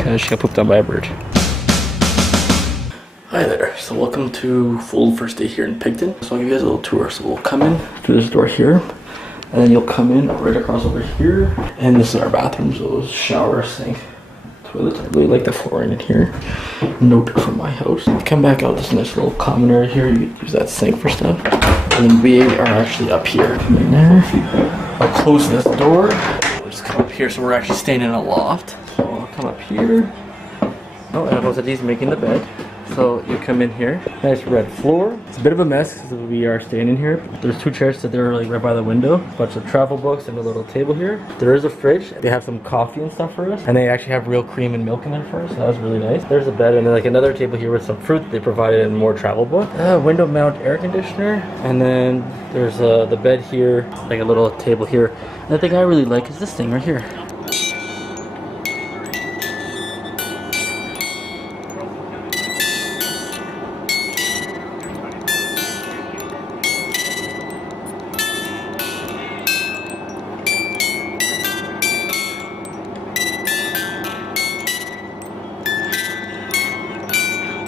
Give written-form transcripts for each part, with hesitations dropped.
because she got pooped on by a bird. Hi there, so welcome to full first day here in Picton. So I'll give you guys a little tour. So we'll come in through this door here, and then you'll come in right across over here, and this is our bathroom. So shower, sink, toilet. I really like the flooring in here. Note from my house. Come back out, this nice little common area here. You can use that sink for stuff. And then we are actually up here. Come in there. I'll close this door. We'll just come up here. So we're actually staying in a loft. So I'll come up here. Oh, and Rosadie's making the bed. So you come in here, nice red floor. It's a bit of a mess because we are staying in here. There's two chairs that they're like right by the window, a bunch of travel books and a little table here. There is a fridge. They have some coffee and stuff for us, and they actually have real cream and milk in there for us. So that was really nice. There's a bed and then like another table here with some fruit that they provided and more travel book. Window mount air conditioner, and then there's the bed here, like a little table here. And the thing I really like is this thing right here.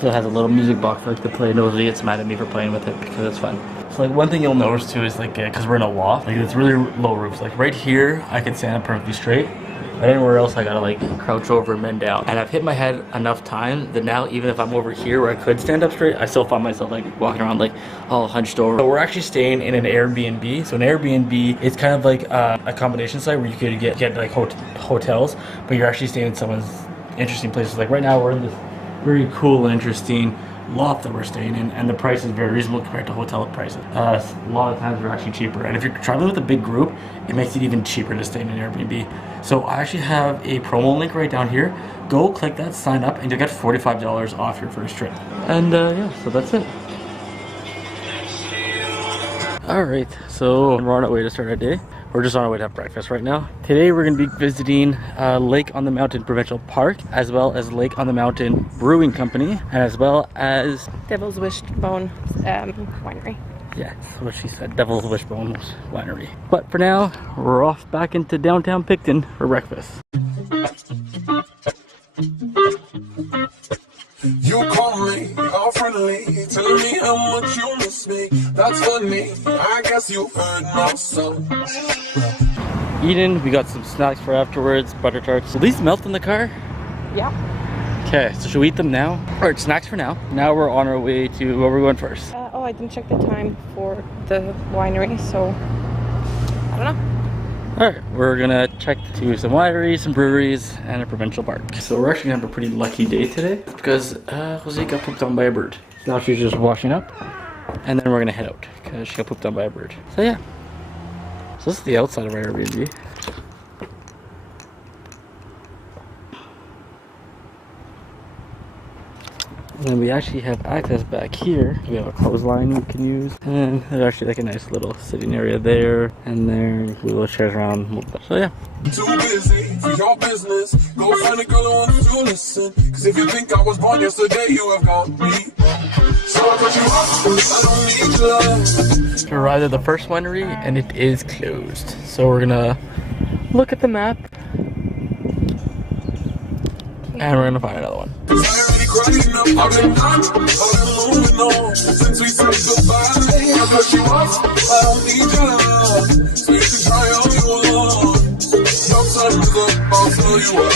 So it has a little music box like to play. Nobody gets mad at me for playing with it because it's fun. So like one thing you'll notice too is like, because we're in a loft, like it's really low roofs. Like right here, I can stand up perfectly straight. But anywhere else, I gotta like crouch over and bend down. And I've hit my head enough times that now even if I'm over here where I could stand up straight, I still find myself like walking around like all hunched over. So we're actually staying in an Airbnb. So an Airbnb is kind of like a accommodation site where you could get like hotels, but you're actually staying in someone's interesting places. Like right now we're in this very cool and interesting loft that we're staying in, and the price is very reasonable compared to hotel prices. A lot of times they're actually cheaper, and if you're traveling with a big group, it makes it even cheaper to stay in an Airbnb. So I actually have a promo link right down here. Go click that, sign up, and you'll get $45 off your first trip. And yeah, so that's it. Alright, so we're on our way to start our day. We're just on our way to have breakfast right now. Today we're going to be visiting Lake on the Mountain Provincial Park, as well as Lake on the Mountain Brewing Company, and as well as Devil's Wishbone Winery. Yeah, that's what she said, Devil's Wishbone Winery. But for now, we're off back into downtown Picton for breakfast. You call me all friendly, telling me how much you miss me. That's funny, I guess you heard my song. Eating, we got some snacks for afterwards, butter tarts. Will these melt in the car? Yeah. Okay, so should we eat them now? Alright, snacks for now. Now we're on our way to where we're going first. Oh, I didn't check the time for the winery, so I don't know. Alright, we're gonna check to some wineries, some breweries, and a provincial park. So we're actually gonna have a pretty lucky day today because Jose got pooped on by a bird. Now she's just washing up, and then we're gonna head out because she got pooped on by a bird. So yeah. So this is the outside of our Airbnb. And then we actually have access back here. We have a clothesline we can use. And there's actually like a nice little sitting area there. And there, little chairs around. So yeah. Too busy for your business. Go find a girl who wants to listen. Cause if you think I was born yesterday, you have got me. So I cut you off, I don't need your love. We arrived at the first winery and it is closed. So we're gonna look at the map. And we're gonna find another one. I've been moving on since we said goodbye. I cut you off, I don't need your love. So you can try all you want. Your time is up, I'll tell you why.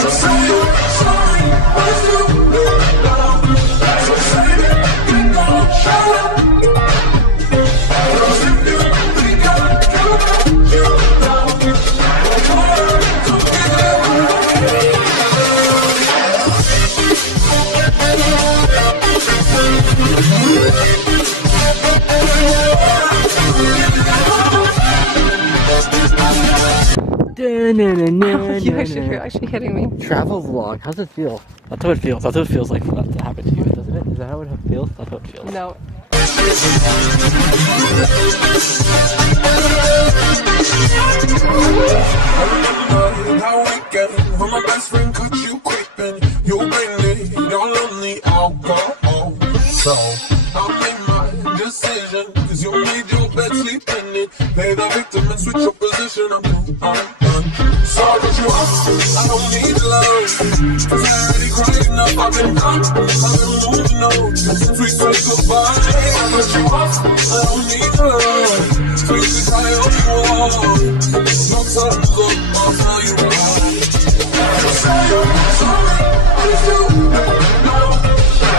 You say you're sorry, but you live now. So say that you don't show up. Cause if you think I can let you down, I'm hard to get away. You're actually hitting me. Travel vlog. How's it feel? That's how it feels. That's what it feels like for that to happen to you, doesn't it? Is that how it feels? That's how it feels. No. How weekend when my best friend caught you creeping, you bring me your lonely alcohol. So I made my decision, cause you made your bed, sleep in it. Play the victim and switch your position. I'm done. So I cut you off, I don't need your love. Cause I already cried enough, I've been done, I've been moving on. Since we said goodbye, I cut you off, I don't need your love. So you can try all you want. No time's up, I'll tell you why. So say you're sorry, but it's too late now.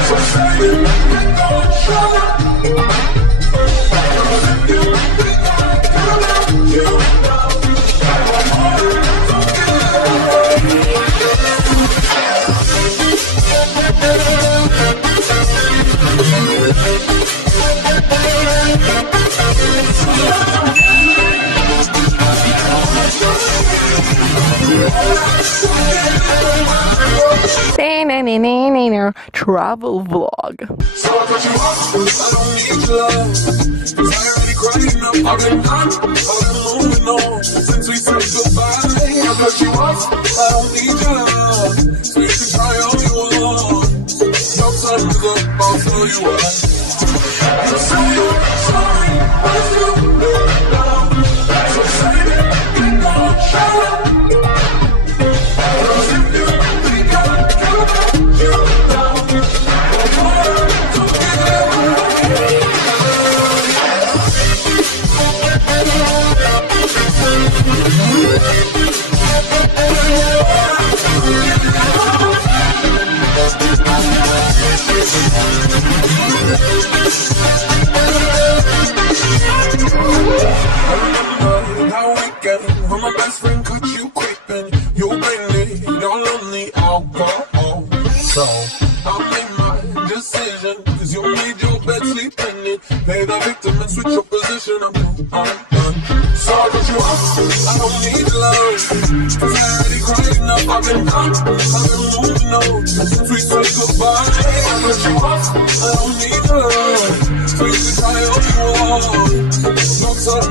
So say it, let go and shut up. Cause if you think I love you now, I want more from Travel vlog. So I cut you off, I don't need your love. Cause I already cried enough, I've been done, I've been moving on. Since we said goodbye, I cut you off, I don't need your love. So you can try all you want. No time's up, I'll tell you why. So say you're sorry, but it's too late now. So say it, get gone, shut up. Cause if you think I care about you now, when my best friend caught you creeping, you bring me your lonely alcohol. So I made my decision, cause you made your bed, sleep in it. Play the victim and switch your position. I'm done. So I cut you off, I don't need your love. Cause I already cried enough, I've been done, I've been moving on. Since we said goodbye, I cut you off, I don't need your love. So you can try all you want. No time's up,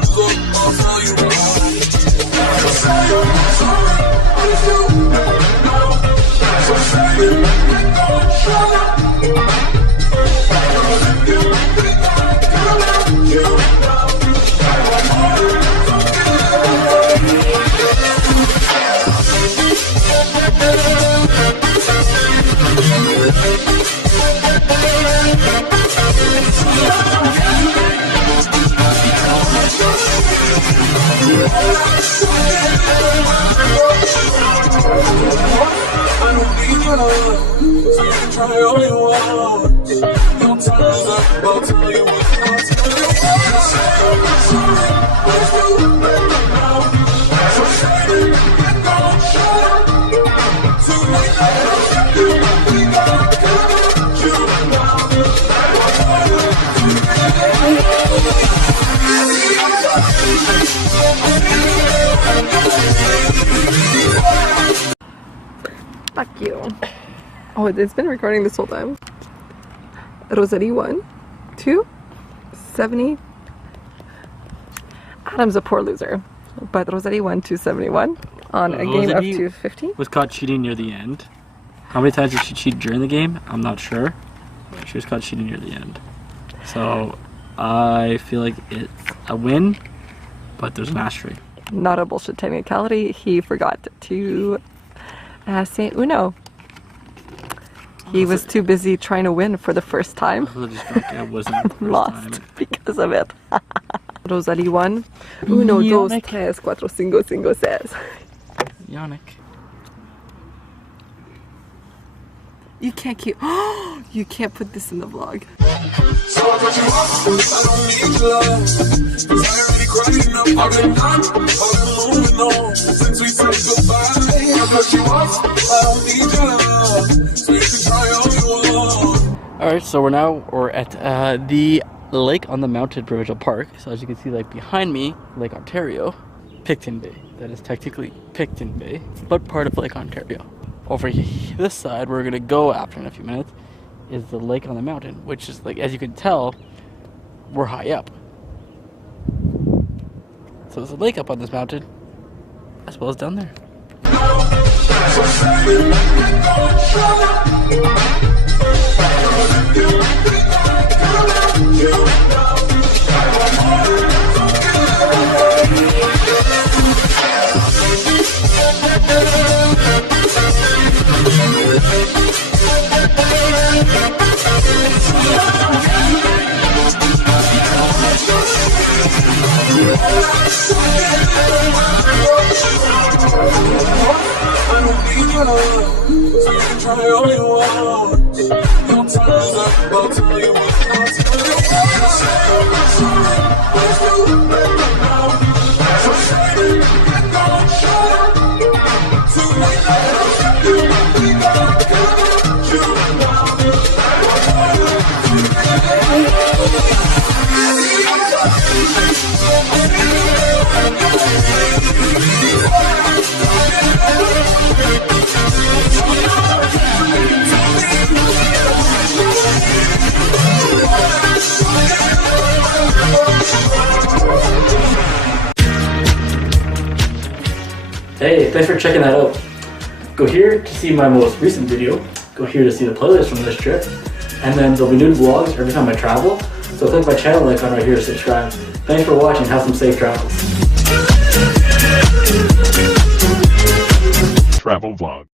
I'll tell you why. So say you're sorry, but it's too late now. So say it, let go and shut up. Cause if you think I care about you now, I want more from I don't need your love, so you can try all you want. No time is up, I'll tell you what, I'll tell you what. Just say I'm sorry, but it's too late now. So say it, let go and shut up. Too late now, you think I care about you now. Fuck you. Oh, it's been recording this whole time. Rosalie 1, 2, 70. Adam's a poor loser. But Rosalie won 271 on a game of 250. Was caught cheating near the end. How many times did she cheat during the game? I'm not sure. She was caught cheating near the end. So I feel like it's a win, but there's an asterisk. Not a bullshit technicality. He forgot to say Uno. He was too busy trying to win for the first time. I wasn't the first Lost time. because of it. Rosalie won. Uno, dos, tres, cuatro, cinco, cinco, seis. Yannick. You can't keep. You can't put this in the vlog. So I cut you off, I don't need your love. Cause I already cried enough, I've been done, I've been moving on. Since we said goodbye, I cut you off, I don't need your love. So you can try all you want. Alright, so we're at the lake on the mountain provincial park. So as you can see, like behind me, Lake Ontario, Picton Bay. That is technically Picton Bay, but part of Lake Ontario. Over this side, we're gonna go after in a few minutes, is the lake on the mountain, which is like, as you can tell, we're high up. So there's a lake up on this mountain, as well as down there. so you can try all you want. Your time is up, I'll tell you what. I'll tell you what. So shake it, get down, show it. Tonight, we gon' get you now. Hey, thanks for checking that out. Go here to see my most recent video. Go here to see the playlist from this trip. And then there'll be new vlogs every time I travel. So click my channel icon right here to subscribe. Thanks for watching. Have some safe travels. Travel vlog.